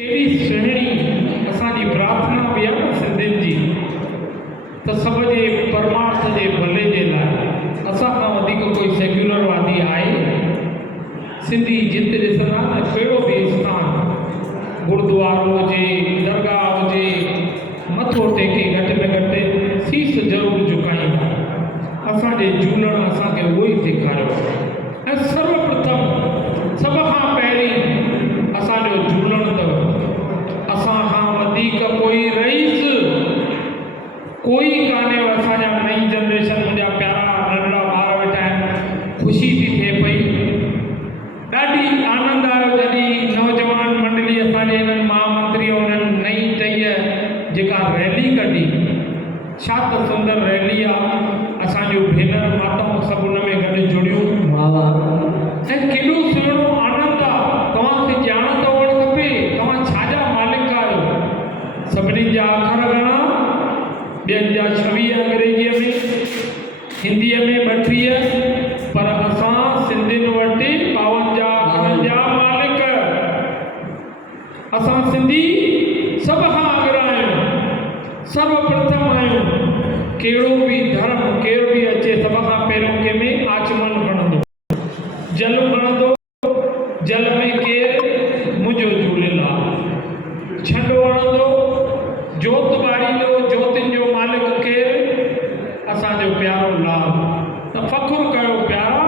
कहिड़ी सुहिणी असांजी प्रार्थना बि आहे न सिंधियुनि जी, त सभ जे परमार्थ जे भले जे लाइ असां खां वधीक कोई सेक्युलरवादी आहे? सिंधी जिते ॾिसंदा न कहिड़ो बि स्थान, गुरुद्वारो हुजे, दरगाह हुजे, मथो टेके घटि में घटि सीस ज़रूरु झुकाईंदा। असांजे झूलण असांखे उहो ई सेखारियो। ऐं सर्वप्रथम सभ खां पहिरीं असांजो झूलण अथव। असां खां वधीक कोई रईस कोई कान्हे। असांजा नई जनरेशन, मुंहिंजा प्यारा नंढड़ा ॿार वेठा आहिनि, ख़ुशी थी थिए पई, ॾाढी आनंद आयो जॾहिं नौजवान मंडली असांजे हिननि महामंत्री उन्हनि नई टईअ जेका रैली कढी। छा त सुंदर रैली आहे। असांजूं भेनर माताऊं सभु हुन में गॾु जुड़ियूं। ऐं केॾो सुहिणो आनंद आहे। तव्हांखे ॼाण त हुअणु खपे तव्हां छाजा मालिक आहियो। सभिनी जा अखर घणा? ॿियनि जा 26 अंग्रेजीअ में, हिंदीअ में 32, पर असां सिंधियुनि वटि 52 अखरनि जा मालिक। असां सिंधी सभ खां अॻियां आहियूं, सर्वप्रथम आहियूं। कहिड़ो बि धर्म केरु बि अचे, सभ खां पहिरियों कंहिंमें आचमन खणंदो, जल खणंदो। जल में केरु? मुंहिंजो झूलेलाल। छंडो हणंदो, जोत ॿारींदो। जोतियुनि जो मालिक केरु? असांजो प्यारो लाल। त फ़ख़ुरु कयो प्यारा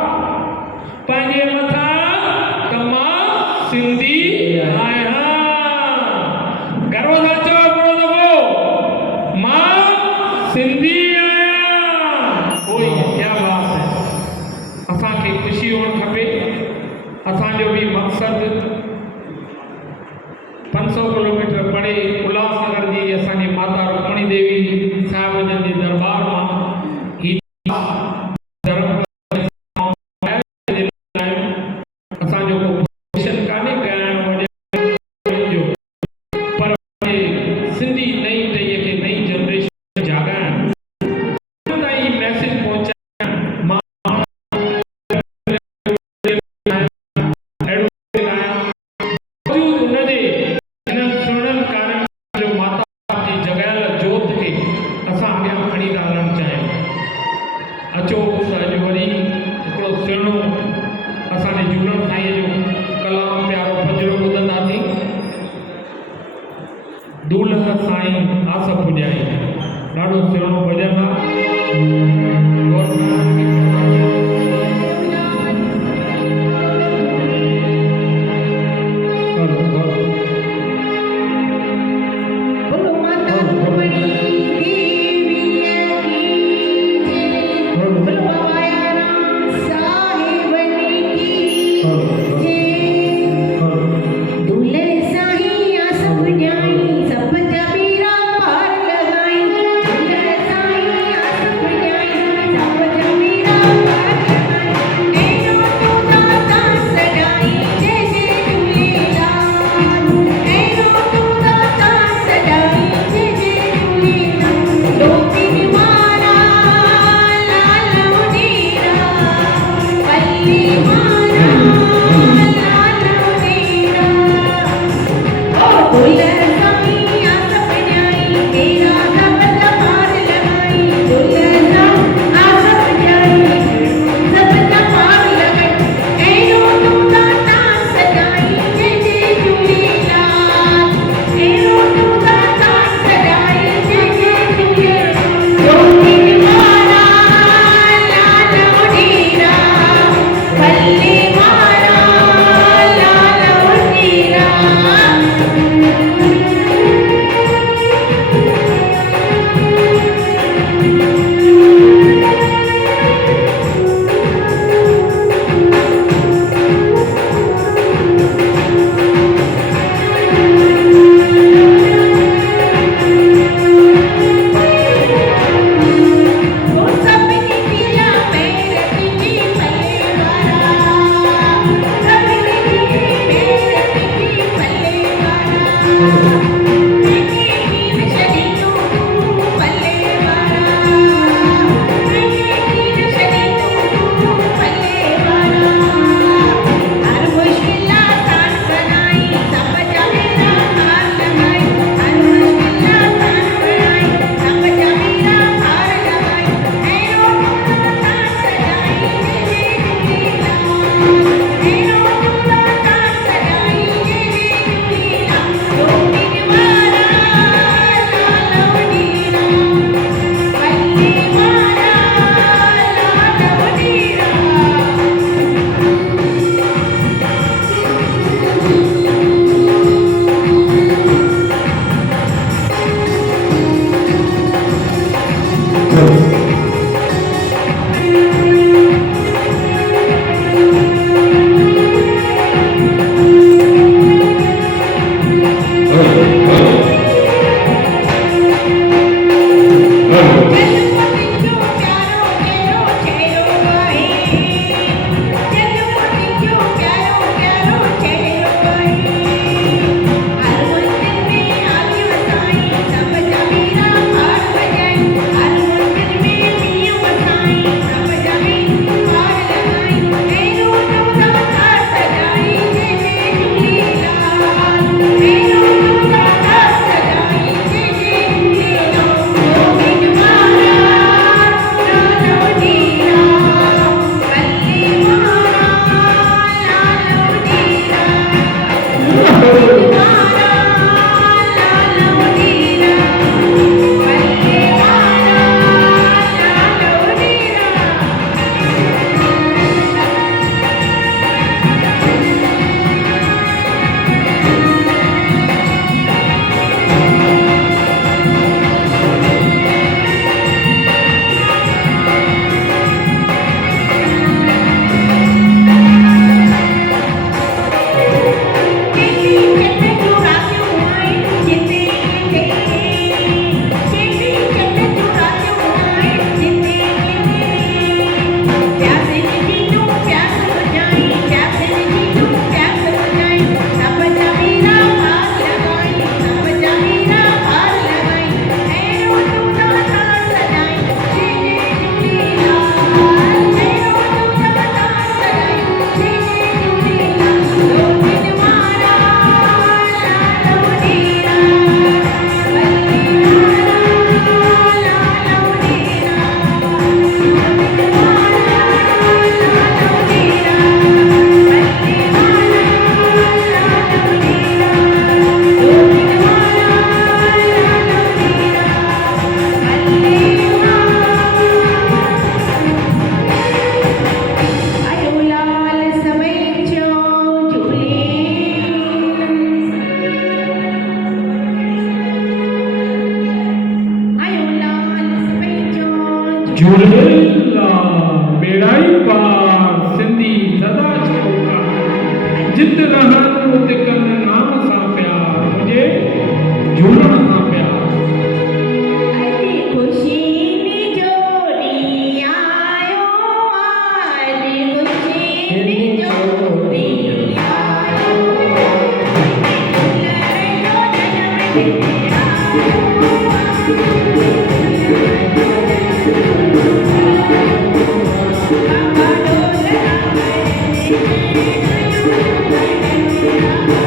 पंहिंजे मथां त मां सिंधी आहियां। गर्व सां चओ हिकिड़ो दफ़ो, मां सिंधी आहियां। उहो ई क्या बात है। असांखे ख़ुशी हुअणु खपे। असांजो बि मक़सदु 500 किलोमीटर परे उल्हासनगर जी असांजी माता रुक्मणी देवी साहिब जन जे दरबार मां ही असांजो को मिशन कान्हे ॻाइण जो, पर सिंधी नई टईअ खे नई जनरेशन जाॻाइण ताईं मैसेज पहुचाइण। मां हुनजे हिननि सुहिणनि कार्यक्रम जो माता जी जॻायल जोत खे असां अॻियां खणी था हलणु चाहियूं। अचो त अॼु वरी हिकिड़ो सुहिणो असांजे झूलण साईं जो कलाम प्यारो फजरो ॿुधंदासीं। दूल्हा साईं आस पुॼाई, ॾाढो सुहिणो भॼन आहे। झूलेलाल बेड़ाई पार सिंधी सदा चौका जित रहन उत कन नाम सां प्यार मुझे झूलण सां प्यार Thank you.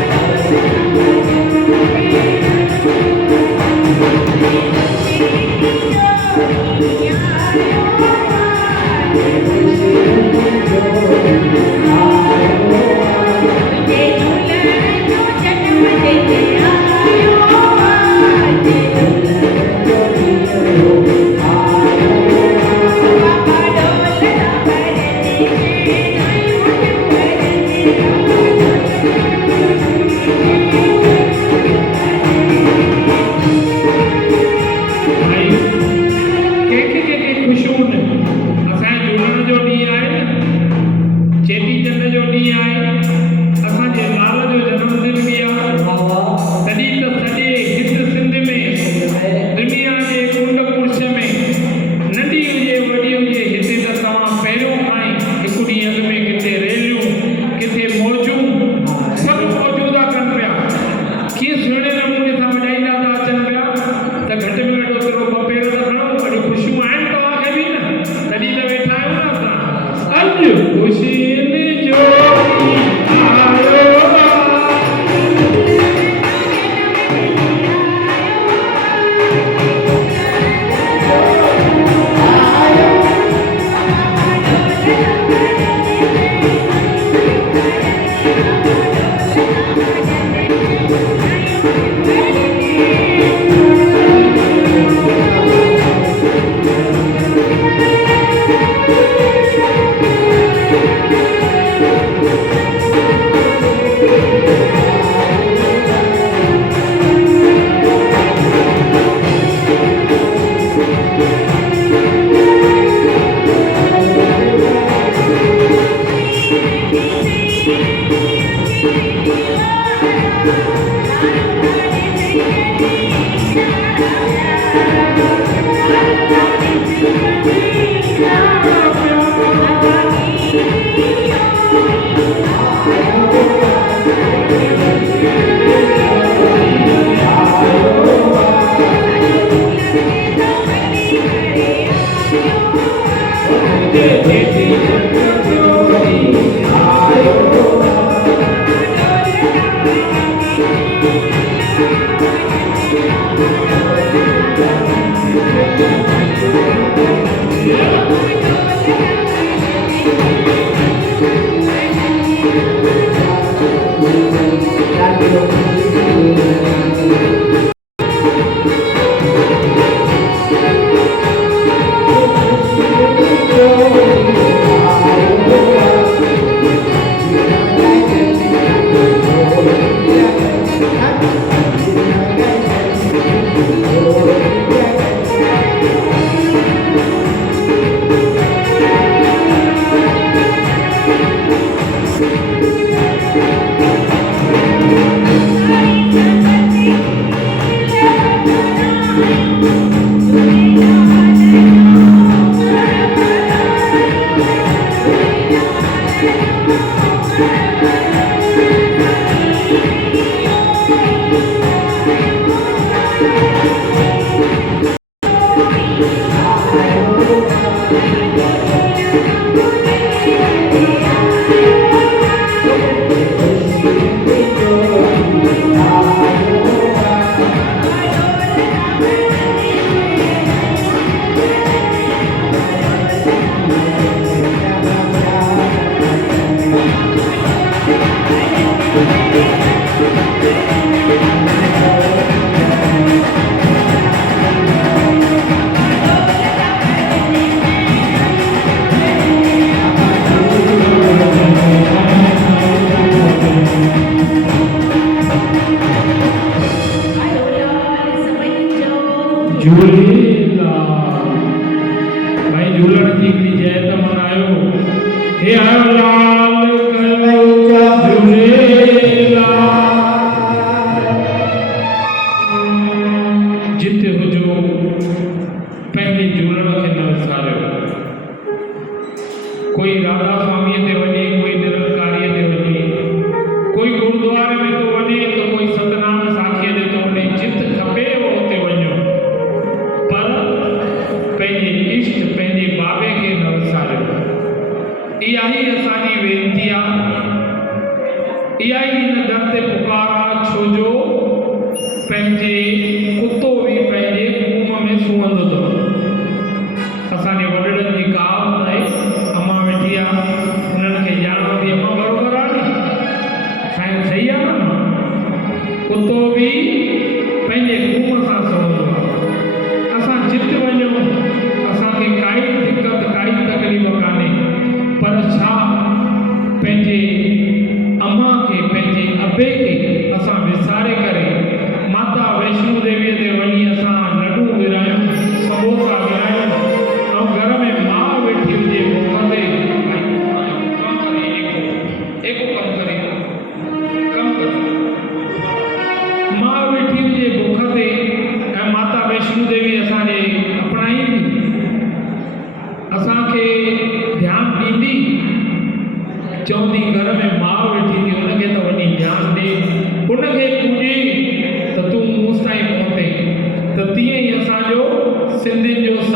सिंधियुनि जो